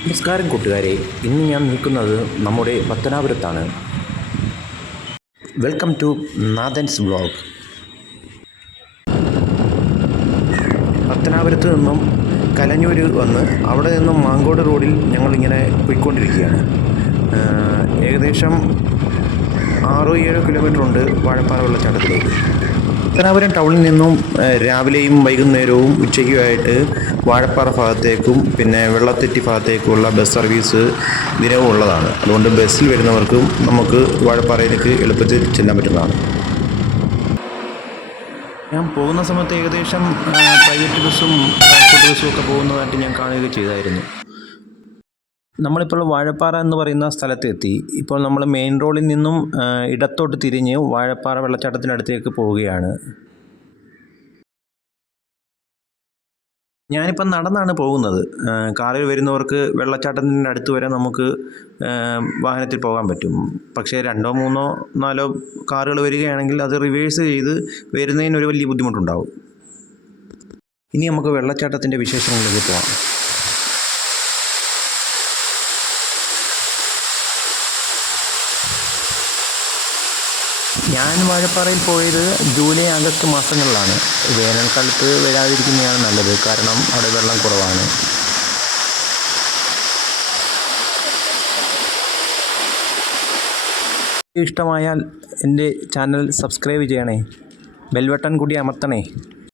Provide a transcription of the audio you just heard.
നമസ്കാരം കൂട്ടുകാരെ, ഇന്ന് ഞാൻ നിൽക്കുന്നത് നമ്മുടെ പത്തനാപുരത്താണ്. Welcome to Nathan's vlog. പത്തനാപുരത്ത് നിന്നും കലഞ്ഞൂർ വന്ന് അവിടെ നിന്നും മാങ്കോട് റോഡിൽ ഞങ്ങളിങ്ങനെ പോയിക്കൊണ്ടിരിക്കുകയാണ്. ഏകദേശം 6-7 കിലോമീറ്റർ ഉണ്ട് വാഴപ്പാറ വെള്ളച്ചാട്ടത്തിലേക്ക്. പത്തനാപുരം ടൗണിൽ നിന്നും രാവിലെയും വൈകുന്നേരവും ഉച്ചയ്ക്കുമായിട്ട് വാഴപ്പാറ ഭാഗത്തേക്കും പിന്നെ വെള്ളത്തെറ്റി ഭാഗത്തേക്കുമുള്ള ബസ് സർവീസ് ദിനവും ഉള്ളതാണ്. അതുകൊണ്ട് ബസ്സിൽ വരുന്നവർക്കും നമുക്ക് വാഴപ്പാറയിലേക്ക് എളുപ്പത്തിൽ ചെല്ലാൻ പറ്റുന്നതാണ്. ഞാൻ പോകുന്ന സമയത്ത് ഏകദേശം പ്രൈവറ്റ് ബസ്സും ട്രാൻസ്പോർട്ട് ബസ്സും ഒക്കെ പോകുന്നതായിട്ട് ഞാൻ കാണുകയും ചെയ്തായിരുന്നു. നമ്മളിപ്പോൾ വാഴപ്പാറ എന്ന് പറയുന്ന സ്ഥലത്തെത്തി. ഇപ്പോൾ നമ്മൾ മെയിൻ റോഡിൽ നിന്നും ഇടത്തോട്ട് തിരിഞ്ഞ് വാഴപ്പാറ വെള്ളച്ചാട്ടത്തിനടുത്തേക്ക് പോവുകയാണ്. ഞാനിപ്പം നടന്നാണ് പോകുന്നത്. കാറിൽ വരുന്നവർക്ക് വെള്ളച്ചാട്ടത്തിൻ്റെ അടുത്ത് വരെ നമുക്ക് വാഹനത്തിൽ പോകാൻ പറ്റും. പക്ഷേ 2, 3, 4 കാറുകൾ വരികയാണെങ്കിൽ അത് റിവേഴ്സ് ചെയ്ത് വരുന്നതിന് ഒരു വലിയ ബുദ്ധിമുട്ടുണ്ടാവും. ഇനി നമുക്ക് വെള്ളച്ചാട്ടത്തിൻ്റെ വിശേഷങ്ങളിലേക്ക് പോകാം. ഞാൻ വാഴപ്പാറയിൽ പോയത് ജൂലൈ, ആഗസ്റ്റ് മാസങ്ങളിലാണ്. വേനൽക്കാലത്ത് വരാതിരിക്കുന്നതാണ് നല്ലത്, കാരണം അവിടെ വെള്ളം കുറവാണ്. ഇഷ്ടമായാൽ എൻ്റെ ചാനൽ സബ്സ്ക്രൈബ് ചെയ്യണേ, ബെൽ ബട്ടൺ കൂടി അമർത്തണേ.